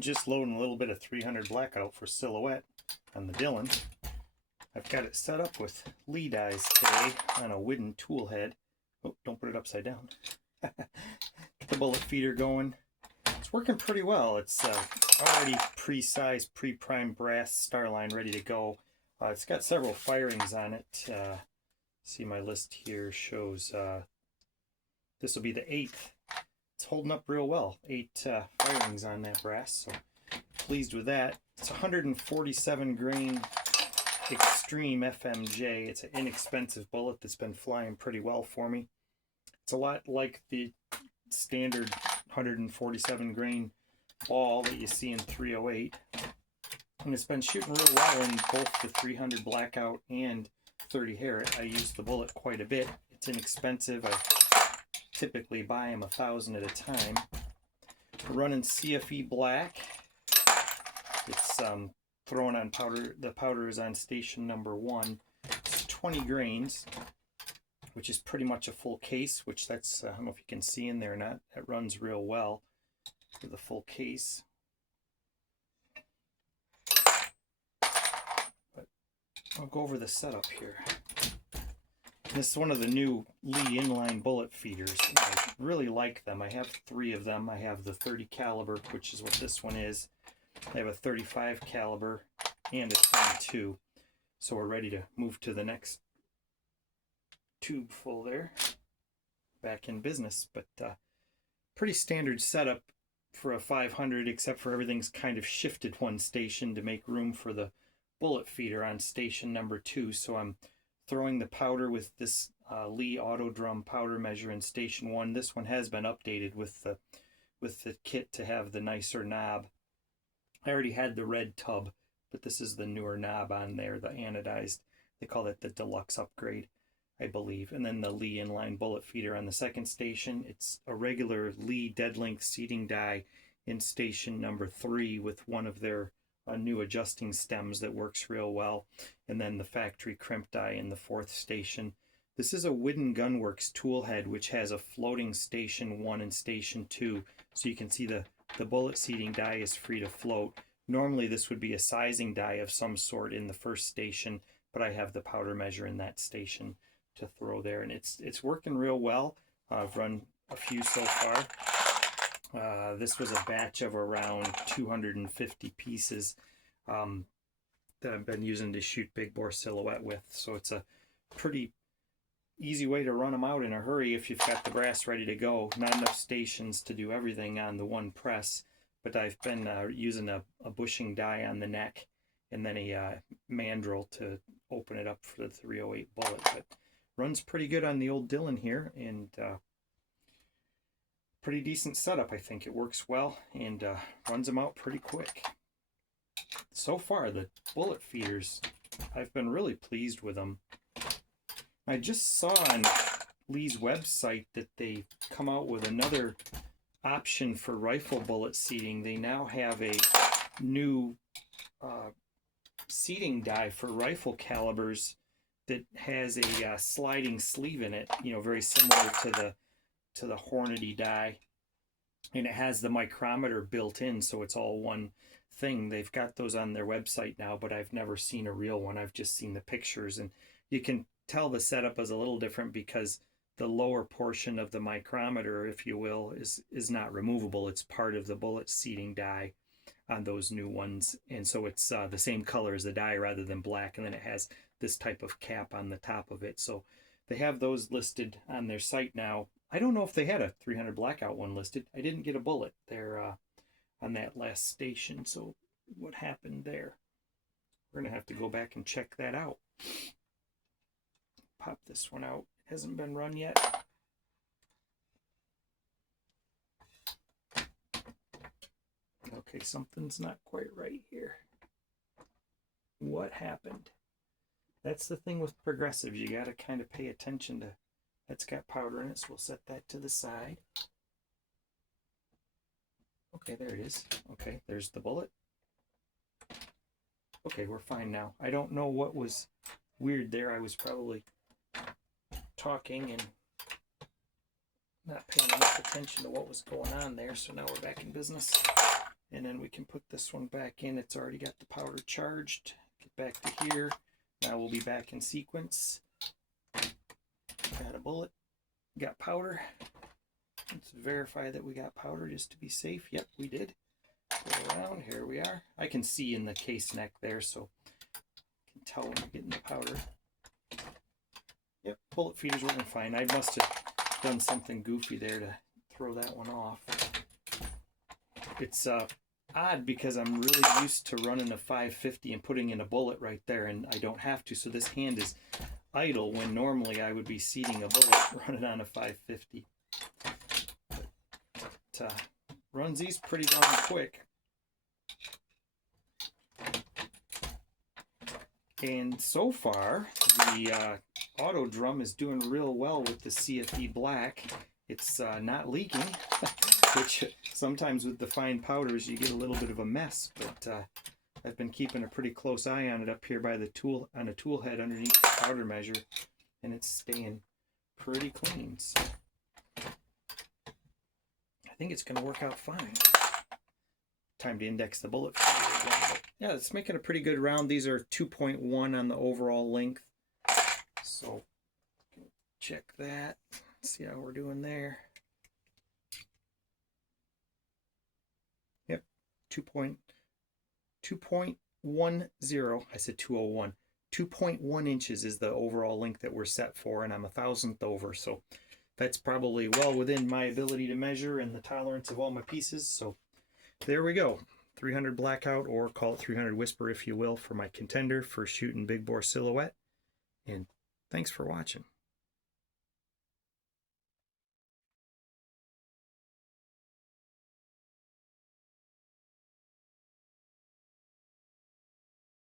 Just loading a little bit of 300 Blackout for Silhouette on the Dillon. I've got it set up with Lee dies today on a wooden tool head. Oh, don't put it upside down. Get the bullet feeder going. It's working pretty well. It's already pre-sized, pre-primed brass Starline ready to go. It's got several firings on it. See, my list here shows this will be the 8th. It's holding up real well. 8 firings on that brass, so pleased with that. It's 147 grain Extreme FMJ. It's an inexpensive bullet that's been flying pretty well for me. It's a lot like the standard 147 grain ball that you see in 308, and it's been shooting real well in both the 300 Blackout and 30 Harriet. I use the bullet quite a bit. It's inexpensive. I typically buy them 1,000 at a time. We're running CFE black. It's throwing on powder. The powder is on station number 1. It's 20 grains, which is pretty much a full case, which that's, I don't know if you can see in there or not. That runs real well with a full case. But I'll go over the setup here. This is one of the new Lee inline bullet feeders. I really like them. I have 3 of them. I have the 30 caliber, which is what this one is. I have a 35 caliber and a 22. So we're ready to move to the next tube full there. Back in business, but pretty standard setup for a 500, except for everything's kind of shifted one station to make room for the bullet feeder on station number 2. So I'm throwing the powder with this Lee auto drum powder measure in station 1. This one has been updated with the kit to have the nicer knob. I already had the red tub, but this is the newer knob on there, the anodized. They call it the Deluxe upgrade, I believe. And then the Lee inline bullet feeder on the second station. It's a regular Lee dead length seating die in station number 3 with one of their new adjusting stems that works real well, and then the factory crimp die in the 4th station. This is a Wooden Gunworks tool head, which has a floating station 1 and station 2, so you can see the bullet seating die is free to float. Normally this would be a sizing die of some sort in the 1st station, but I have the powder measure in that station to throw there, and it's working real well. I've run a few so far. This was a batch of around 250 pieces that I've been using to shoot Big Bore Silhouette with. So it's a pretty easy way to run them out in a hurry if you've got the brass ready to go. Not enough stations to do everything on the one press, but I've been using a bushing die on the neck and then a mandrel to open it up for the 308 bullet. But runs pretty good on the old Dillon here, and pretty decent setup. I think it works well and runs them out pretty quick. So far, the bullet feeders, I've been really pleased with them. I just saw on Lee's website that they come out with another option for rifle bullet seating. They now have a new seating die for rifle calibers that has a sliding sleeve in it, you know, very similar to the Hornady die, and it has the micrometer built in, so it's all one thing. They've got those on their website now, but I've never seen a real one. I've just seen the pictures, and you can tell the setup is a little different because the lower portion of the micrometer, if you will, is not removable. It's part of the bullet seating die on those new ones, and so it's the same color as the die rather than black, and then it has this type of cap on the top of it. So they have those listed on their site now. I don't know if they had a 300 Blackout one listed. I didn't get a bullet there on that last station, so what happened there? We're going to have to go back and check that out. Pop this one out. It hasn't been run yet. Okay, something's not quite right here. What happened? That's the thing with progressives. You got to kind of pay attention to. That's got powder in it, so we'll set that to the side. Okay, there it is. Okay, there's the bullet. Okay, we're fine now. I don't know what was weird there. I was probably talking and not paying enough attention to what was going on there, so now we're back in business. And then we can put this one back in. It's already got the powder charged. Get back to here. Now we'll be back in sequence. Got a bullet. Got powder. Let's verify that we got powder just to be safe. Yep, we did. Go around. Here we are. I can see in the case neck there, so I can tell when we're getting the powder. Yep, bullet feeder's working fine. I must have done something goofy there to throw that one off. It's odd because I'm really used to running a 550 and putting in a bullet right there, and I don't have to, so this hand is idle when normally I would be seating a bullet running on a 550. But runs these pretty darn quick. And so far, the auto drum is doing real well with the CFE black. It's not leaking, which sometimes with the fine powders you get a little bit of a mess, but I've been keeping a pretty close eye on it up here by the tool, on a tool head underneath the powder measure, and it's staying pretty clean. So I think it's going to work out fine. Time to index the bullet. Yeah, it's making a pretty good round. These are 2.1 on the overall length. So check that. See how we're doing there. Yep, 2.10. I said 201. 2.1 inches is the overall length that we're set for, and I'm 1,000th over. So that's probably well within my ability to measure and the tolerance of all my pieces. So there we go. 300 Blackout, or call it 300 Whisper if you will, for my Contender for shooting big bore silhouette. And thanks for watching.